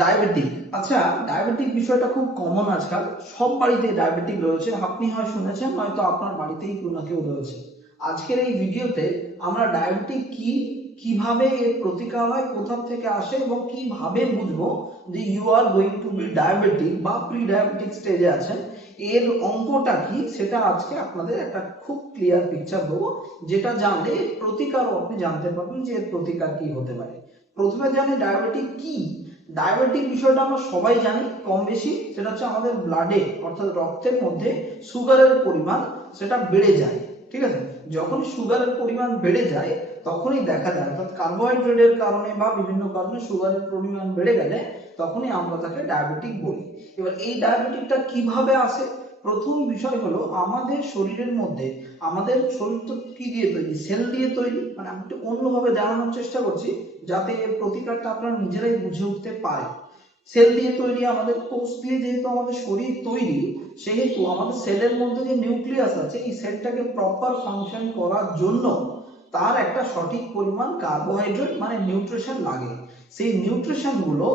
Diabetic. আচ্ছা, diabetic বিষয়টা খুব কমন আজকাল, সব বাড়িতে ডায়াবেটিক রয়েছে। আপনি হয় শুনেছেন, নয়তো আপনার বাড়িতেই কেউ না কেউ রয়েছে। আজকের এই ভিডিওতে আমরা ডায়াবেটিক কি, কিভাবে এর প্রতিকার হয়, কোথা থেকে আসে এবং কিভাবে বুঝবো যে you are going to be diabetic বা প্রি ডায়াবেটিক স্টেজে আছেন, এর অঙ্কটা কি সেটা আজকে আপনাদের একটা খুব ক্লিয়ার পিকচার দেবো, যেটা জানলে এর প্রতিকারও আপনি জানতে পারবেন যে এর প্রতিকার কি হতে পারে। প্রথমে জানি ডায়াবেটিক কি। ডায়াবেটিক বিষয়টা আমরা সবাই জানি কম বেশি, সেটা হচ্ছে আমাদের ব্লাডে অর্থাৎ রক্তের মধ্যে সুগারের পরিমাণ সেটা বেড়ে যায়। ঠিক আছে, যখন সুগারের পরিমাণ বেড়ে যায় তখনই দেখা যায়, অর্থাৎ কার্বোহাইড্রেটের কারণে বা বিভিন্ন কারণে সুগারের পরিমাণ বেড়ে গেলে তখনই আমরা তাকে ডায়াবেটিক বলি। এবার এই ডায়াবেটিকটা কিভাবে আসে? প্রথম বিষয় হলো আমাদের শরীরের মধ্যে, আমাদের শরীর তো কি দিয়ে তৈরি? সেল দিয়ে তৈরি। মানে আমি একটু অন্যভাবে জানানোর চেষ্টা করছি যাতে এর প্রতিকারটা আপনারা নিজেরাই বুঝে উঠতে পারেন। সেল দিয়ে তৈরি, আমাদের কোষ দিয়ে যেহেতু আমাদের শরীর তৈরি, সেহেতু আমাদের সেলের মধ্যে যে নিউক্লিয়াস আছে, এই সেলটাকে প্রপার ফাংশন করার জন্য তার একটা সঠিক পরিমাণ কার্বোহাইড্রেট মানে নিউট্রিশন লাগে। সেই নিউট্রিশন গুলো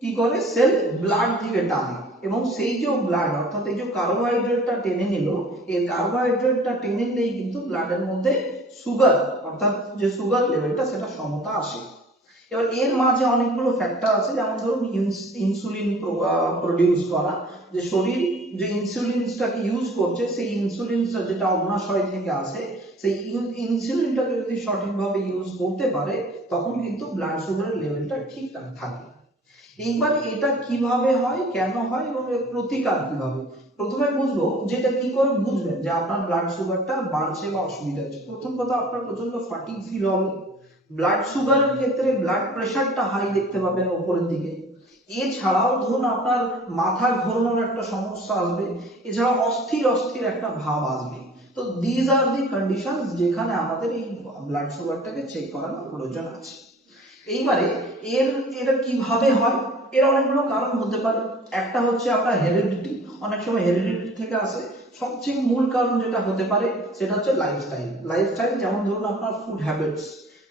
কি করে? সেল ব্লাড থেকে টানে, এবং সেই যে ব্লাড অর্থাৎ এই যে কার্বোহাইড্রেটটা টেনে নিল, এই কার্বোহাইড্রেটটা টেনে নিলেই কিন্তু ব্লাডের মধ্যে সুগার অর্থাৎ যে সুগার লেভেলটা সেটা সমতা আসে। এবার এর মাঝে অনেকগুলো ফ্যাক্টর আছে, যেমন ধরুন ইনসুলিন প্রডিউস করা, যে শরীর যে ইনসুলিনটাকে ইউজ করছে, সেই ইনসুলিনটা যেটা অগ্নাশয় থেকে আসে, সেই ইনসুলিনটাকে যদি সঠিকভাবে ইউজ করতে পারে তখন কিন্তু ব্লাড সুগারের লেভেলটা ঠিকঠাক থাকে। এইবার এটা কিভাবে হয়, কেন হয় এবং এর প্রতিকার কিভাবে? প্রথমে বুঝবো যেটা কি করে বুঝবেন যে আপনার ব্লাড সুগারটা বাড়ছে বা অসুবিধা হচ্ছে। প্রথম কথা, আপনার প্রচন্ড ফাটিগ ফিল হবে। ব্লাড সুগারের ক্ষেত্রে ব্লাড প্রেশারটা হাই দেখতে পাবেন উপরের দিকে। এছাড়াও ধরুন আপনার মাথা ঘোরানোর একটা সমস্যা আসবে। এছাড়া অস্থির অস্থির একটা ভাব আসবে। তো দিজ আর দি কন্ডিশন যেখানে আমাদের এই ব্লাড সুগারটাকে চেক করানোর প্রয়োজন আছে। এইবারে এর এটা কিভাবে হয়? এর অনেকগুলো কারণ হতে পারে। একটা হচ্ছে আপনার হেরিডিটি, অনেক সময় হেরিডিটি থেকে আসে। সবচেয়ে মূল কারণ যেটা হতে পারে সেটা হচ্ছে লাইফস্টাইল। লাইফস্টাইল যেমন ধরুন আপনার ফুড হ্যাবিটস,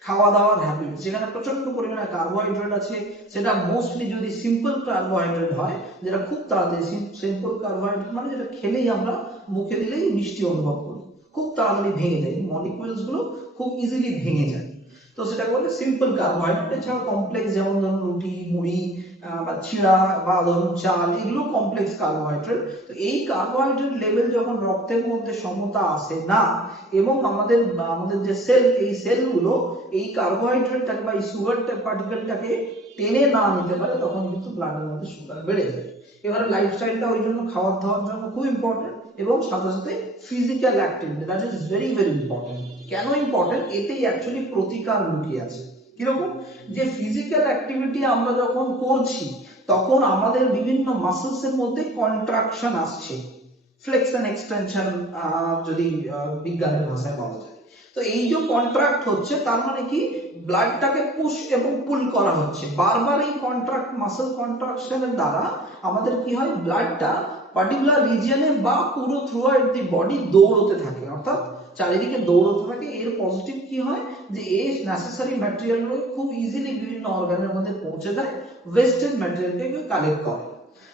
খাওয়া দাওয়ার হ্যাবিটস, যেখানে প্রচন্ড পরিমাণে কার্বোহাইড্রেট আছে, সেটা মোস্টলি যদি সিম্পল কার্বোহাইড্রেট হয়, যেটা খুব তাড়াতাড়ি, সিম্পল কার্বোহাইড্রেট মানে যেটা খেলেই আমরা মুখে দিলেই মিষ্টি অনুভব করি, খুব তাড়াতাড়ি ভেঙে যায়, মলিকিউলস গুলো খুব ইজিলি ভেঙে যায়, তো সেটা বলে সিম্পল কার্বোহাইড্রেট। এছাড়া কমপ্লেক্স যেমন ধরুন রুটি, মুড়ি বা চিড়া বা ধরুন চাল, এগুলো কমপ্লেক্স কার্বোহাইড্রেট। তো এই কার্বোহাইড্রেট লেভেল যখন রক্তের মধ্যে সমতা আসে না, এবং আমাদের আমাদের যে সেল, এই সেলগুলো এই কার্বোহাইড্রেটটাকে বা এই সুগার পার্টিকেলটাকে টেনে না নিতে পারে, তখন কিন্তু ব্লাডের মধ্যে সুগার বেড়ে যায়। এবারে লাইফস্টাইলটা ওই জন্য, খাওয়ার দাওয়ার জন্য খুব ইম্পর্টেন্ট, এবং সাথে সাথে physical activity, that is very very important. কেন ইম্পর্টেন্ট? এতেই অ্যাকচুয়ালি প্রতিকার লুকিয়ে আছে। কিরকম? যে ফিজিক্যাল অ্যাক্টিভিটি আমরা যখন করছি তখন আমাদের বিভিন্ন মাসলস এর মধ্যে কন্ট্রাকশন আসছে, ফ্লেক্সন এক্সটেনশন যদি বিজ্ঞানের ভাষায় বলা যায়। তো এই যে কন্ট্রাক্ট হচ্ছে, তার মানে কি? ব্লাডটাকে পুশ এবং পুল করা হচ্ছে বারবার। এই কন্ট্রাক্ট, মাসল কন্ট্রাকশনের দ্বারা আমাদের কি হয়? ব্লাডটা পার্টিকুলার রিজিয়নে বা পুরো থ্রু আউট দি বডি দৌড়তে থাকে, অর্থাৎ চারিদিকে দৌড়তে থাকে। এর পজিটিভ কি হয়? যে এই নেসেসারি ম্যাটেরিয়ালগুলো খুব ইজিলি বিভিন্ন অর্গানের মধ্যে পৌঁছে দেয়, ওয়েস্টেড ম্যাটেরিয়ালকে কালেক্ট করে।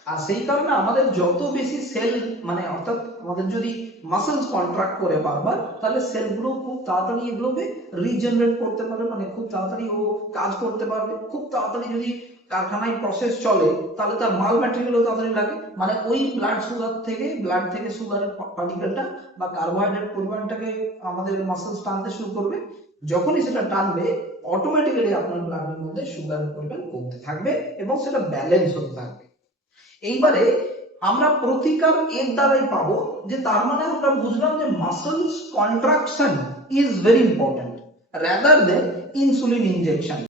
আর সেই কারণে আমাদের যত বেশি সেল, মানে অর্থাৎ আমাদের যদি মাসলস কন্ট্রাক্ট করে বারবার, তাহলে সেলগুলো খুব তাড়াতাড়ি এগুলোকে রিজেনারেট করতে পারে, মানে খুব তাড়াতাড়ি ও কাজ করতে পারবে। খুব তাড়াতাড়ি যদি কারখানায় প্রসেস চলে, তাহলে তার মাল ম্যাটেরিয়ালও তাড়াতাড়ি লাগে, মানে ওই ব্লাড সুগার থেকে, ব্লাড থেকে সুগারের পার্টিকেলটা বা কার্বোহাইড্রেট পরিমাণটাকে আমাদের মাসলস টানতে শুরু করবে। যখনই সেটা টানবে, অটোমেটিক্যালি আপনার ব্লাডের মধ্যে সুগারের পরিমাণ কমতে থাকবে এবং সেটা ব্যালেন্স হতে থাকবে। এইবারে আমরা প্রতিকার এর দ্বারাই পাবো, যে তার মানে আমরা বুঝলাম যে muscles contraction is very important rather than insulin injection.